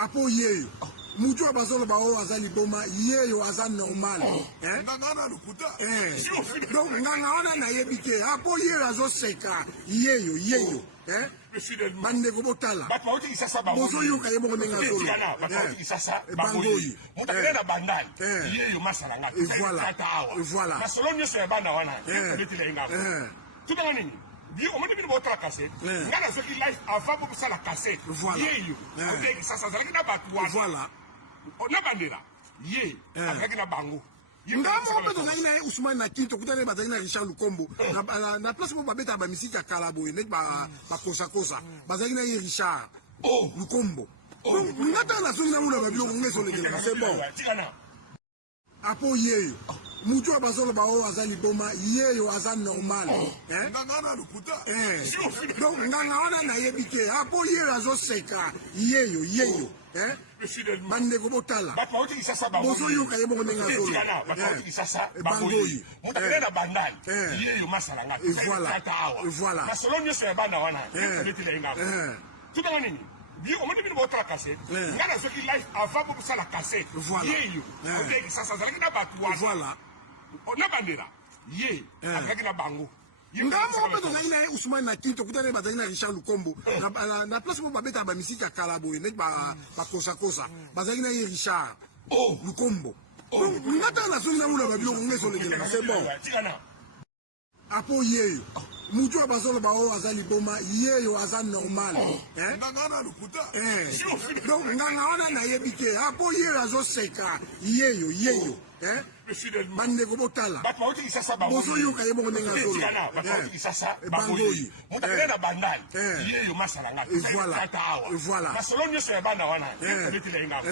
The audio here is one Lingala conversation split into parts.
Apo yeyo. Mutu abazolo ba o azali boma yeyo azan normal. Nana lukuta. Donc ngana ona na yebike. Apo yeyo azo seka yeyo. Bande ko botala. Batauti isasa bango. Bozo yo kaye mo nenga solo. Batauti isasa bango. Mutakena bandai. Yeyo masalanga. Et voilà. Na solo nyo se banda wana. Betile nga. Tutanga nini? Bi o moni bi bo tra cassette. Ngana so ki live avant pour ça la cassette. Yeyo. Ok, ça zalaki na batwa. Voilà. Na bandera. Ye. Avec na bango. Ngamo beto na Ousmane na Kinto kutane bataki na Richard Lukombo na place mo babeta ba misiki ya Kalabo nek ba kosa bazaki na Richard Lukombo donc ngata na songa ula ba bio ngeso le kela c'est bon apo yeyo mutu abazolo ba o azali boma yeyo azan normal nana lukuta donc ngana ona na yebike apo yeyo azo seka yeyo bande ko botala batauti isasa bango. bozo yo kaye mo nenga solo batauti isasa bango. Mutakena bandai. Yeyo masalanga. Et voilà. Na solo nyo se banda wana. Betile nga. Tutanga nini? Bi o moni bi bo tra cassette. Ngana so ki live avant pour ça la cassette. Yeyo. Ok, ça zalaki na batwa. Voilà. Na bandera. Ye. Avec na bango. Ngamo beto na Ousmane na Kinto kutane bataki na Richard Lukombo na place mo babeta ba misiki ya Kalabo nek ba kosa bazaki na Richard Lukombo donc ngata na songa ula ba bio ngeso le kela c'est bon apo yeyo mutu abazolo ba o azali boma yeyo azan normal nana lukuta donc ngana ona na yebike apo yeyo azo seka yeyo bande ko botala batauti isasa bango. bozo yo kaye mo nenga solo batauti isasa bango. Mutakena bandai. Yeyo masalanga. Et voilà. Na solo nyo se banda wana. Betile nga.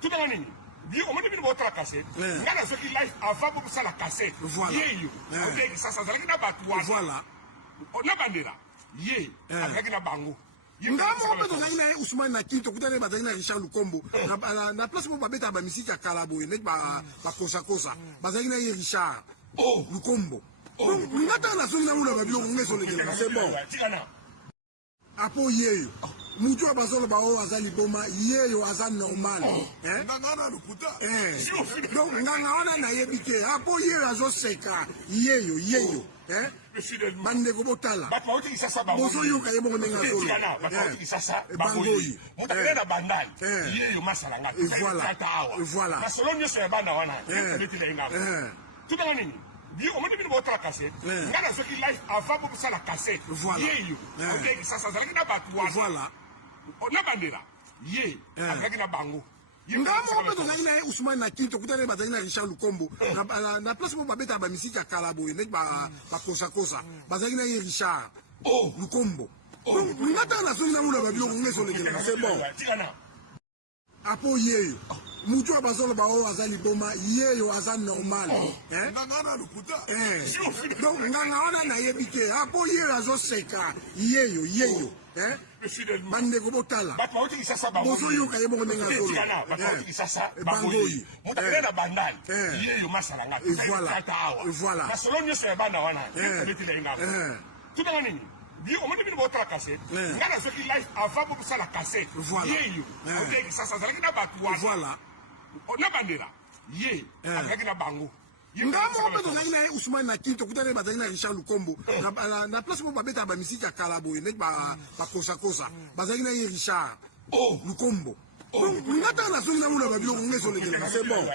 Tutanga nini? Bi o moni bi bo tra cassette. Ngana so ki live avant pour ça la cassette. Yeyo. Ok, ça zalaki na batwa. Voilà. Na bandera. Ye. Avec na bango. Ngamo beto na Ousmane na Kinto kutane bataki na Richard Lukombo na place mo babeta ba misiki ya Kalabo nek ba kosa bazaki na Richard Lukombo donc ngata na songa ula ba bio ngeso le kela c'est bon apo yeyo mutu abazolo ba o azali boma yeyo azan normal nana lukuta donc ngana ona na yebike apo yeyo azo seka yeyo bande ko botala batauti isasa bango. bozo yo kaye mo nenga solo batauti isasa bango. Mutakena bandai. Yeyo masalanga. Et voilà. Na solo nyo se banda wana. Betile nga. Tutanga nini? Bi o moni bi bo tra cassette. Ngana so ki live avant pour ça la cassette. Yeyo. Ok, ça zalaki na batwa. Voilà. Na bandera. Ye. Avec na bango. Ngamo beto na Ousmane na Kinto kutane bataki na Richard Lukombo na place mo babeta ba misiki ya Kalabo nek ba kosa bazaki na Richard Lukombo donc ngata na songa ula ba bio ngeso le kela c'est bon apo yeyo mutu abazolo ba o azali boma yeyo azan normal nana lukuta donc ngana ona na yebike apo yeyo azo seka yeyo bande ko botala batauti isasa bango. bozo yo kaye mo nenga solo batauti isasa bango. Mutakena bandai. Yeyo masalanga. Et voilà. Na solo nyo se banda wana. Betile nga. Tutanga nini? Bi o moni bi bo tra cassette. Ngana so ki live avant pour ça la cassette. Yeyo. Ok, ça zalaki na batwa. Voilà. Na bandera. Ye. Avec na bango. Ngamo beto na Ousmane na Kinto kutane bataki na Richard Lukombo na place mo babeta ba misiki ya Kalabo nek ba kosa bazaki na Richard Lukombo donc ngata na songa ula ba bio ngeso le kela c'est bon